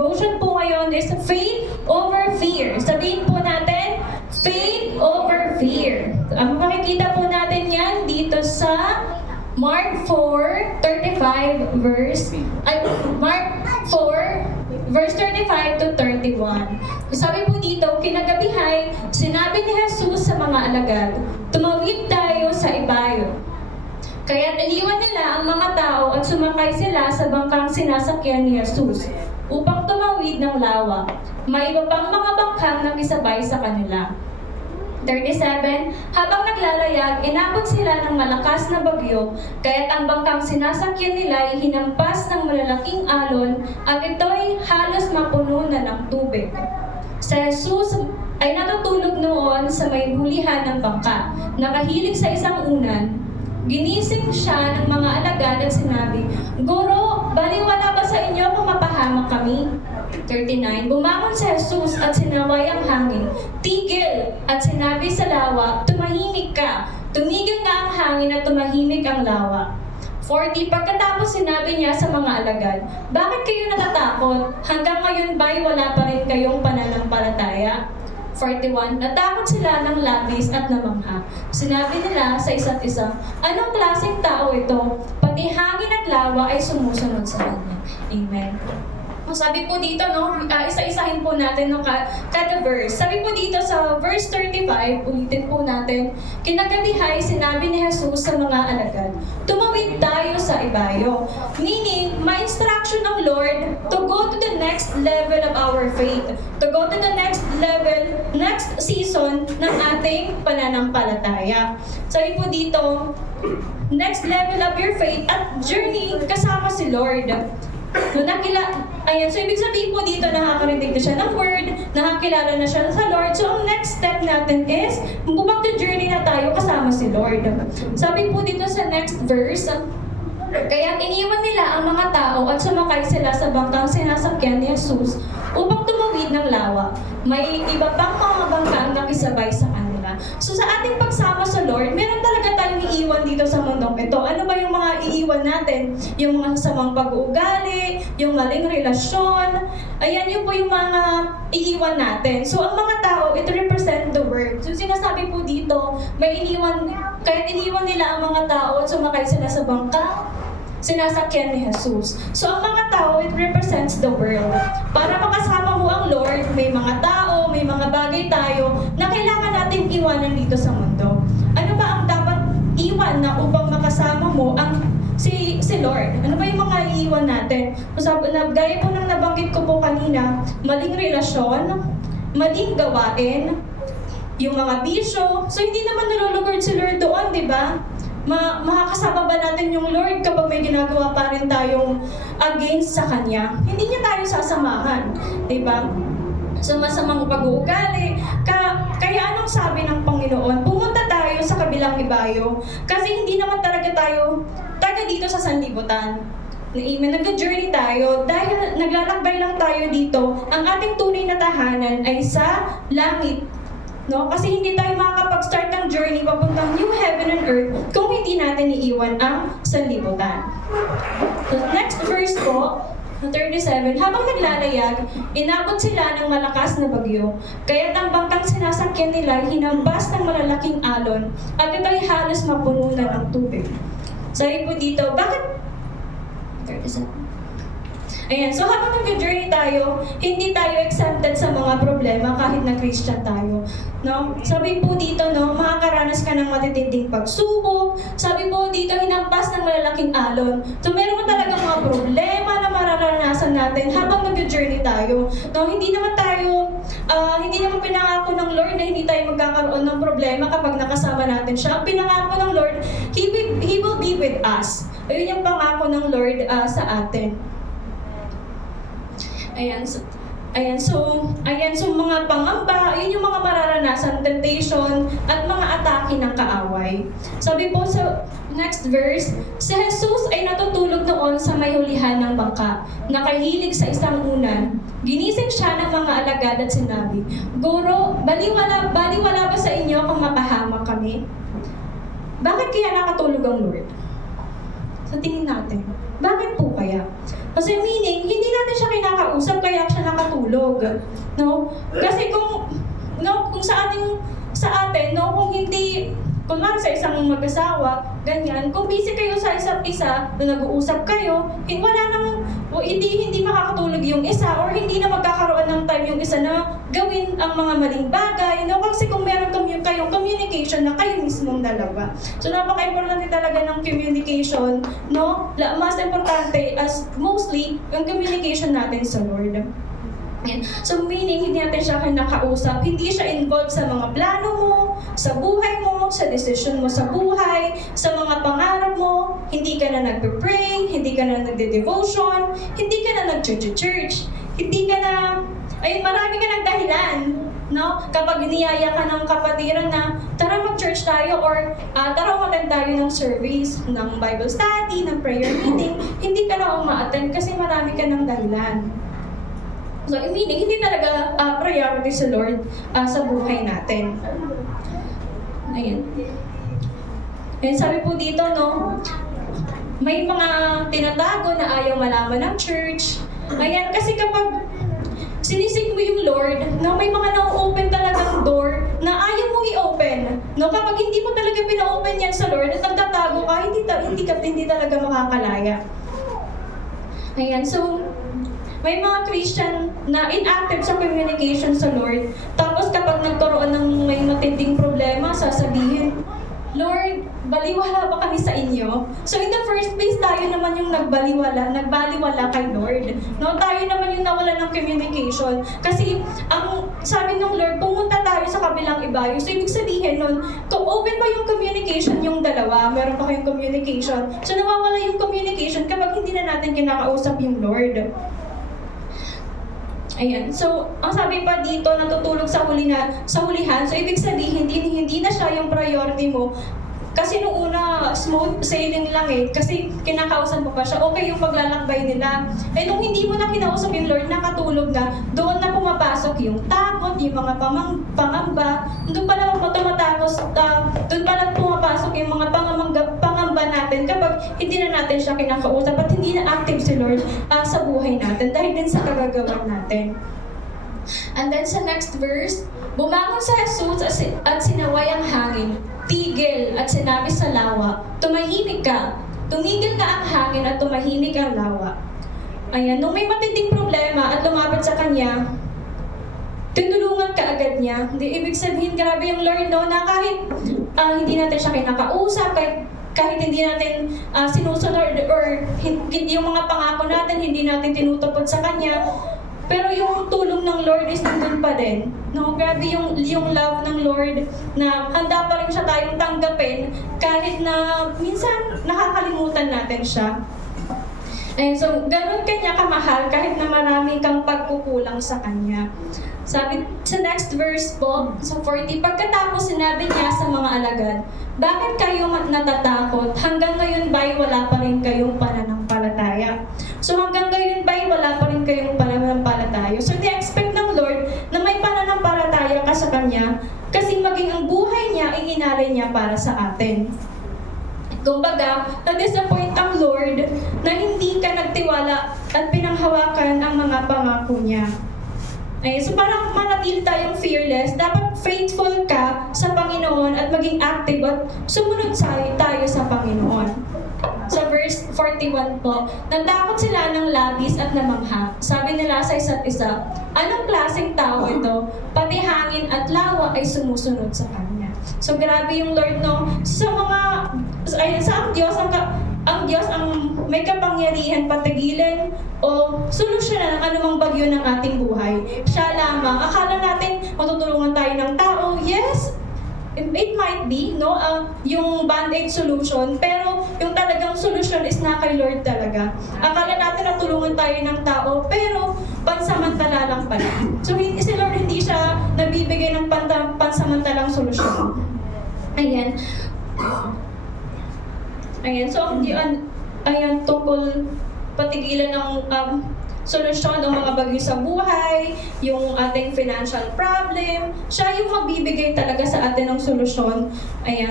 devotion po ngayon is faith over fear. Sabihin po natin, faith over fear. Ang makikita po natin yan dito sa Mark 4:35 Mark 4 verse 35 to 31. Sabi po dito, kinagabihay, sinabi ni Jesus sa mga alagad, tumawid tayo sa ibayo. Kaya't iniwan nila ang mga tao at sumakay sila sa bangkang sinasakyan ni Jesus upang tumawid ng lawa. May iba pang mga bangkang nakisabay sa kanila. 37, habang naglalayag, inabot sila ng malakas na bagyo, kaya't ang bangkang sinasakyan nila ay hinampas ng malalaking alon at ito'y halos mapuno na ng tubig. Si Jesus ay natutulog noon sa may hulihan ng bangka. Nakahilig sa isang unan, ginising siya ng mga alagad at sinabi, Guro, baliwala ba sa inyo kung mapahamak kami? 39, bumangon si Jesus at sinaway ang hangin. Tigil! At sinabi sa lawa, tumahimik ka. Tumigil na ang hangin at tumahimik ang lawa. 40, pagkatapos sinabi niya sa mga alagad, bakit kayo natatakot? Hanggang ngayon ba'y wala pa rin kayong pananampalataya? 41, natakot sila ng labis at namangha. Sinabi nila sa isa't isa, anong klaseng tao ito? Pati hangin at lawa ay sumusunod sa kanya. Amen. Sabi po dito, isa-isahin po natin kada verse. Sabi po dito sa verse 35, ulitin po natin, kinagabihay, sinabi ni Jesus sa mga alagad, tumawid tayo sa ibayo. Meaning, ma-instruction ng Lord to go to the next level of our faith, to go to the next level, next season ng ating pananampalataya. Sabi po dito, next level of your faith at journey kasama si Lord. So, so ibig sabihin po dito, nakakarinig na siya ng word, nakakilala na siya sa Lord. So, ang next step natin is, mag-journey na tayo kasama si Lord. Sabi po dito sa next verse, kaya iniwan nila ang mga tao at sumakay sila sa bangkang sinasakyan ni Jesus upang tumawid ng lawa. May iba pang mga bangka ang nakisabay sa kanila. So sa ating pagsama sa Lord, meron talaga tayong iiwan dito sa mundong ito. Ano ba yung mga iiwan natin? Yung mga samang pag-uugali, yung maling relasyon, ayan yun po yung mga iiwan natin. So ang mga tao, it represent the world. So sinasabi po dito, kaya iniwan nila ang mga tao at sumakay sila sa bangka, sinasakyan ni Jesus. So ang mga tao, it represents the world. Para makasama mo ang Lord, may mga tao, may mga bagay tayo na kailangan natin iwanan dito sa mundo. Ano ba ang dapat iwan na upang makasama mo ang si Lord? Ano ba yung mga iiwan natin? Gaya po ng nabanggit ko po kanina, maling relasyon, maling gawain, yung mga bisyo. So hindi naman nalulugod si Lord doon, di ba? Makakasama ba natin yung Lord kapag may ginagawa pa rin tayong against sa Kanya? Hindi niya tayo sasamahan, di ba? So masamang pag-uugali. Kaya anong sabi ng Panginoon? Pumunta tayo sa kabilang ibayo. Kasi hindi naman talaga tayo taga dito sa sanlibutan. Amen. Nag-journey tayo. Dahil naglalakbay lang tayo dito, ang ating tunay na tahanan ay sa langit. No? Kasi hindi tayo makakapag-start ng journey papuntang new heaven and earth kung hindi natin iiwan ang sanlibutan. So, next verse po, 37, habang naglalayag, inabot sila ng malakas na bagyo, kaya't ang bangkang sinasakyan nila hinambas ng malalaking alon at ito'y halos mapuno na ng tubig. Sabi po dito, bakit? 37. Ayan, so habang nag-journey tayo, hindi tayo exempted sa mga problema kahit na Christian tayo. No? Sabi po dito, no, makakaranas ka ng matitinding pagsubok. Sabi po dito, hinampas ng malalaking alon. So meron mo talaga mga problema na mararanasan natin habang nag-journey tayo. No, hindi naman pinangako ng Lord na hindi tayo magkakaroon ng problema kapag nakasama natin siya. Ang pinangako ng Lord, He will be with us. Ayun yung pangako ng Lord sa atin. Ayan, so mga pangamba, yun yung mga mararanasan, temptation, at mga atake ng kaaway. Sabi po sa next verse, si Jesus ay natutulog noon sa may hulihan ng bangka, nakahilig sa isang unan. Ginising siya ng mga alagad at sinabi, Guro, baliwala ba sa inyo kung mapahamak kami? Bakit kaya nakatulog ang Lord? Sa tingin natin, bakit po kaya? Kasi meaning, hindi natin siya kinakausap, kaya siya matulog. No? Kasi kung sa atin, no, kung hindi, kunwari sa isang mag-asawa, ganyan, kung busy kayo sa isa't isa, na nag-uusap kayo, wala nang, hindi makakatulog yung isa, or hindi na magkakaroon ng time yung isa na gawin ang mga maling bagay, no? Kasi kung meron kayong communication na kayo mismong dalawa. So, napaka-importante talaga ng communication, no? Mas importante as mostly yung communication natin sa Lord. Yan. So meaning, hindi natin siya kinakausap, hindi siya involved sa mga plano mo, sa buhay mo, sa decision mo sa buhay, sa mga pangarap mo, hindi ka na nagpe-pray, hindi ka na nagde-devotion, hindi ka na nag-church, hindi ka na, marami ka ng dahilan, no? Kapag niyaya ka ng kapatiran na, tara mag-church tayo, or tara umattend tayo ng service, ng Bible study, ng prayer meeting, hindi ka na uma-attend kasi marami ka ng dahilan. So, meaning, hindi talaga priority sa Lord sa buhay natin. Ayan. And sabi po dito, no, may mga tinatago na ayaw malaman ng church. Ayan, kasi kapag sinisig mo yung Lord, no, may mga na-open talagang door na ayaw mong i-open. No, kapag hindi mo talaga pina-open yan sa Lord at nagtatago ka, hindi talaga makakalaya. Ayan, so, may mga Christian na inactive sa communication sa Lord. Tapos kapag nagkaroon ng may matinding problema, sasabihin, Lord, baliwala ba kami sa inyo? So in the first place, tayo naman yung nagbaliwala kay Lord. No? Tayo naman yung nawala ng communication. Kasi ang sabi ng Lord, pumunta tayo sa kabilang ibayo. So ibig sabihin nun, kung open pa yung communication yung dalawa, meron pa kayong communication. So nawawala yung communication kapag hindi na natin kinakausap yung Lord. Ayan. So, ang sabi pa dito, natutulog sa hulihan. So, ibig sabihin, hindi na siya yung priority mo. Kasi nung una, smooth sailing lang kasi kinakausap mo pa siya. Okay yung paglalakbay nila. Nung hindi mo na kinausap yung Lord, nakatulog na, doon na pumapasok yung takot, yung mga pangamba. Doon pa lang doon pa lang pumapasok yung mga pangamba natin kapag hindi na natin siya kinakausap at hindi na active si Lord sa buhay natin dahil din sa kagagawan natin. And then sa next verse, bumangon si Jesus at sinaway ang hangin, tigil at sinabi sa lawa, tumahimik ka. Tumigil na ang hangin at tumahimik ang lawa. Ayan, nung may matinding problema at lumapit sa kanya, tinulungan ka agad niya. Ibig sabihin, grabe yung Lord, no, na kahit hindi natin siya kinakausap, kahit hindi natin sinusunod or yung mga pangako natin, hindi natin tinutupad sa Kanya, pero yung tulong ng Lord is nandun pa din. No, grabe yung love ng Lord na handa pa rin siya tayong tanggapin kahit na minsan nakakalimutan natin siya. So, ganun kanya kamahal kahit na marami kang pagkukulang sa Kanya. Sabi sa next verse po, sa 40, pagkatapos sinabi niya sa mga alagad, bakit kayo natatakot? Hanggang ngayon ba'y wala pa rin kayong pananampalataya? So hanggang ngayon ba'y wala pa rin kayong pananampalataya? So di-expect ng Lord na may pananampalataya ka sa Kanya kasi maging ang buhay niya ay inalay niya para sa atin. Kumbaga, na-disappoint ang Lord na hindi ka nagtiwala at pinanghawakan ang mga pangako niya. So parang manatili tayong fearless, dapat faithful ka sa Panginoon at maging active at sumunod tayo sa Panginoon. Sa verse 41 po, natakot sila ng labis at namangha. Sabi nila sa isa't isa, anong klaseng tao ito? Pati hangin at lawa ay sumusunod sa Kanya. So grabe yung Lord, no? Sa ang Diyos ang may kapangyarihan patigilin o solusyonan ang anumang bagyo ng ating buhay. Siya lamang. Akala natin matutulungan tayo ng tao. Yes, it might be, no, yung band-aid solution, pero yung talagang solution is na kay Lord talaga. Akala natin natulungan tayo ng tao, pero pansamantala lang pala. So si Lord hindi siya nabibigay ng pansamantalang solusyon. So ayan, tungkol patigilan ng solusyon ng mga bagyo sa buhay, yung ating financial problem, siya yung magbibigay talaga sa atin ng solusyon.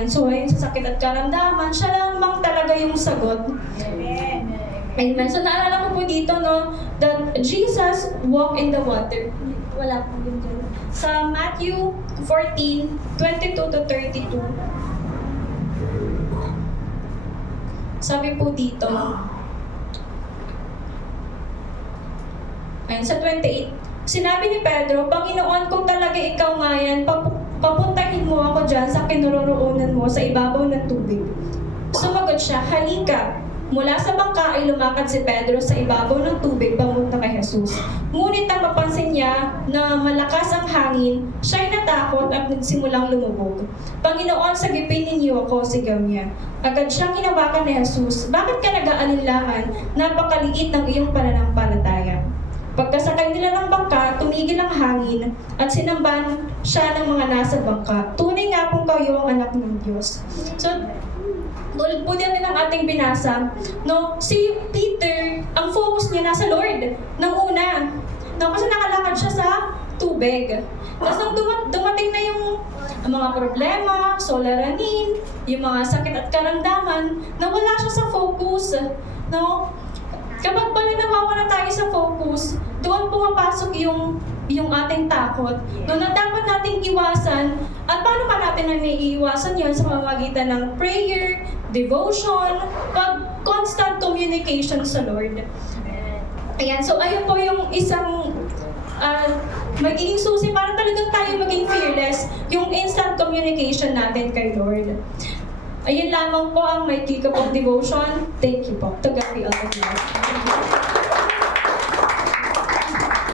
So sa sakit at karamdaman, siya lamang talaga yung sagot. Amen. So naalala ko po dito, no, that Jesus walked in the water. Wala po yun dyan. Sa Matthew 14, 22 to 32. Sabi po dito, ayun, sa 28, sinabi ni Pedro, Panginoon, kung talaga ikaw nga yan, papuntahin mo ako dyan sa kinaroroonan mo sa ibabaw ng tubig. Sumagot siya, halika. Mula sa bangka ay lumakad si Pedro sa ibabaw ng tubig pamunta kay Jesus. Ngunit nang mapansin niya na malakas ang hangin, siya'y natakot at nagsimulang lumubog. Panginoon, sagipin ninyo ako, sigaw niya. Agad siyang hinawakan ni Jesus, bakit ka nag-aalinlangan? Napakaliit ng iyong pananampalataya. Pagkasakay nila ng bangka, tumigil ang hangin at sinambahan siya ng mga nasa bangka. Tunay nga kung kayo ang anak ng Diyos. So, tulad po din ng ating binasa, no, si Peter, ang focus niya nasa Lord ng una. No, kasi nakalakad siya sa tubig. Tapos nang dumating na yung mga problema, suliranin, yung mga sakit at karamdaman, nawala siya sa focus. No? Kapag pala nawawala tayo sa focus, doon pumapasok yung ating takot. No, na dapat nating iwasan. At paano pa natin na iiwasan yan sa pamamagitan ng prayer, devotion, constant communication sa Lord. Ayan, so ayun po yung isang magiging susi para talagang tayo maging fearless, yung instant communication natin kay Lord. Ayun lamang po ang may kika pong devotion. Thank you po. To God be all the glory.